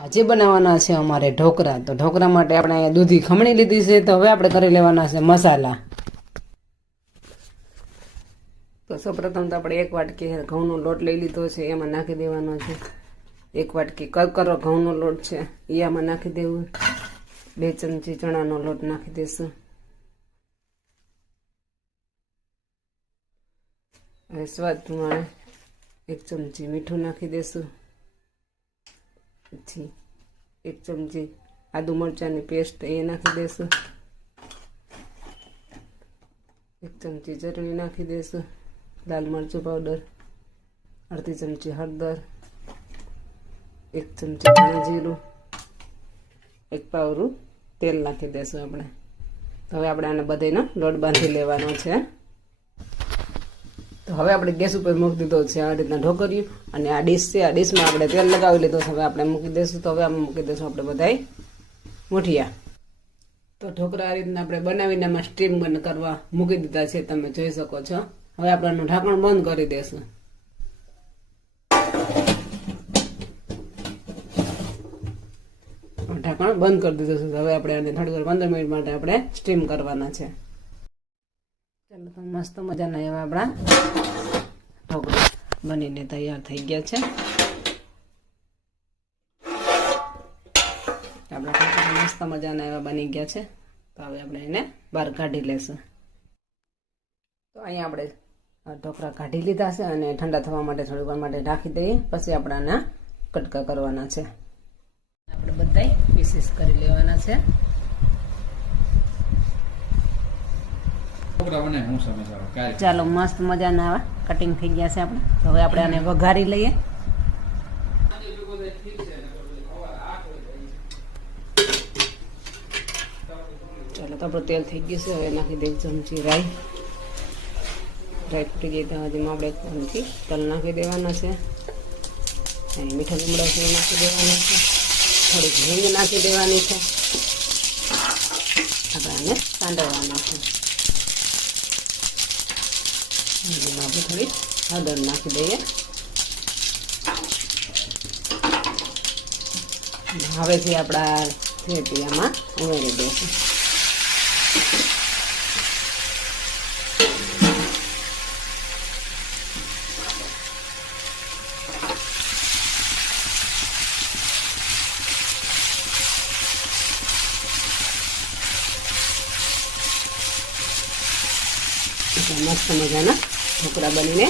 આજે બનાવવાના છે અમારે ઢોકળા તો ઢોકળા માટે આપણે દૂધી ખમણી લીધી છે, તો હવે આપણે કરી લેવાના છે મસાલા. તો સૌપ્રથમ તો આપણે એક વાટકી ઘઉંનો લોટ લઈ લીધો છે, એમાં નાખી દેવાનો છે. એક વાટકી કરકરો ઘઉંનો લોટ છે, એ આમાં નાખી દેવું. બે ચમચી ચણાનો લોટ નાખી દેશું. હવે સ્વાદ પ્રમાણે એક ચમચી મીઠું નાખી દેશું. પછી એક ચમચી આદુ મરચાંની પેસ્ટ એ નાખી દેશું એક ચમચી ચટણી નાખી દેશું લાલ મરચું પાવડર અડધી ચમચી હળદર, એક ચમચી ધાણા જીરું, એક પાવરું તેલ નાખી દેશું આપણે. હવે આપણે આને બધાનો લોટ બાંધી લેવાનો છે. તો હવે આપણે ગેસ ઉપર મૂકી દીધો છે, આ રીતના ઢોકર્યું. અને આ ડીશ છે, આ ડીશમાં આપણે તેલ લગાવી લીધો છે, હવે આપણે મૂકી દઈશું તો હવે આમાં મૂકી દઈશું આપણે બધાય મૂઠિયા. તો ઢોકળા આ રીતના આપણે બનાવીને આમાં સ્ટીમ બંધ કરવા મૂકી દીધા છે, તમે જોઈ શકો છો. હવે આપણે ઢાંકણ બંધ કરી દઈશું ઢાંકણ બંધ કરી દીધું છે. હવે આપણે આને થોડી વાર પંદર મિનિટ માટે આપણે સ્ટીમ કરવાના છે. ચાલો તો મસ્ત મજાના એવા આપણા ઢોકળા બનીને તૈયાર થઈ ગયા છે. આપણા ઢોકળા મસ્ત મજાના એવા બની ગયા છે. તો હવે આપણે એને બહાર કાઢી લેશું. તો અહીંયા આપણે ઢોકળા કાઢી લીધા છે અને ઠંડા થવા માટે થોડીક વાર માટે રાખી દઈએ. પછી આપણે આના કટકા કરવાના છે. આપણે બધાય પીસીસ કરી લેવાના છે. છોકરાઓને હું સમજાવું ચાલો, મસ્ત મજાના આવા. કટિંગ થઈ ગયા છે આપણે. હવે આપણે આને વઘારી લઈએ. ચાલો, તો આપણું તેલ થઈ ગયું છે. હવે નાખી દઈએ ચમચી રાઈ. રાઈ ફૂટી ગઈ ત્યાં હજી આપણે ચમચી તલ નાખી દેવાના છે. મીઠા લીમડા છે નાખી દેવાના છે. થોડીક હિંગ નાખી દેવાની છે. આપણે આને સાંડવવાના છે. આપણે થોડી હળદર નાખી દઈએ. હવેથી આપણા થેપી આમાં ઉમેરી દઈશું. મસ્ત મજાના ઢોકળા બનીને